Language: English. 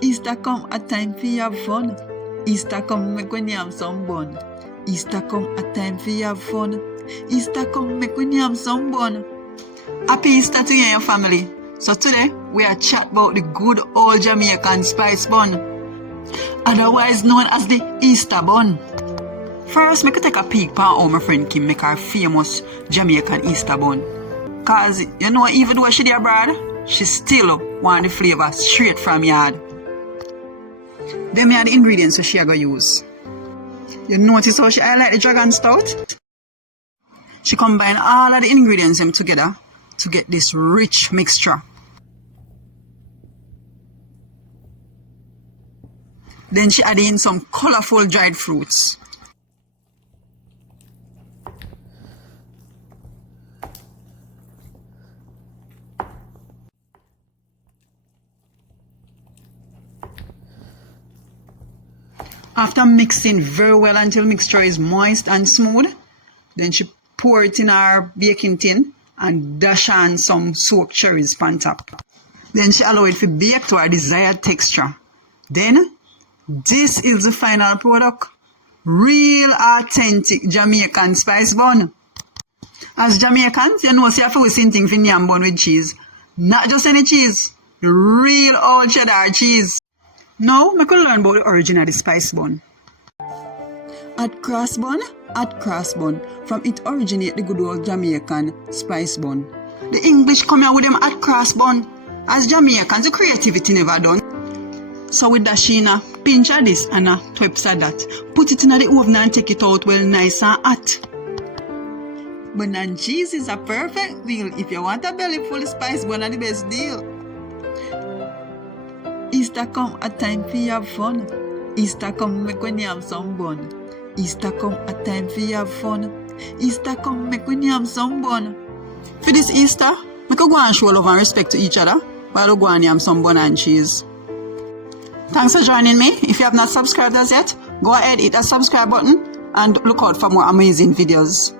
Easter come a time for have fun. Easter come make when yam some bun. Easter come a time for have fun. Easter come make when yam some bun. Happy Easter to you and your family. So today we are chat about the good old Jamaican spice bun, otherwise known as the Easter bun. First, make take a peek at how my friend Kim make her famous Jamaican Easter bun. Cause you know, even though she abroad, she still want the flavor straight from yard. Them are the ingredients so she are gonna use. You notice how she highlight the dragon stout? She combine all of the ingredients them together to get this rich mixture. Then she add in some colorful dried fruits. After mixing very well until mixture is moist and smooth, then she pour it in her baking tin and dash on some soaked cherries on top. Then she allow it to bake to her desired texture. Then, this is the final product. Real authentic Jamaican spice bun. As Jamaicans, you know, see if we same thing for yam bun with cheese. Not just any cheese, the real old cheddar cheese. Now, we could learn about the origin of the spice bun. At cross bun, from it originate the good old Jamaican spice bun. The English come here with them at cross bun. As Jamaicans, the creativity never done. So with dash in a pinch of this and a twist of that. Put it in the oven and take it out well nice and hot. Bun and cheese is a perfect meal if you want a belly full of spice bun and the best deal. Easter come a time for have fun. Easter come make when you have some bun. Easter come a time for have fun. Easter come make when you have some bun. For this Easter, we could go and show love and respect to each other while we go and have some bun and cheese. Thanks for joining me. If you have not subscribed as yet, go ahead, hit that subscribe button and look out for more amazing videos.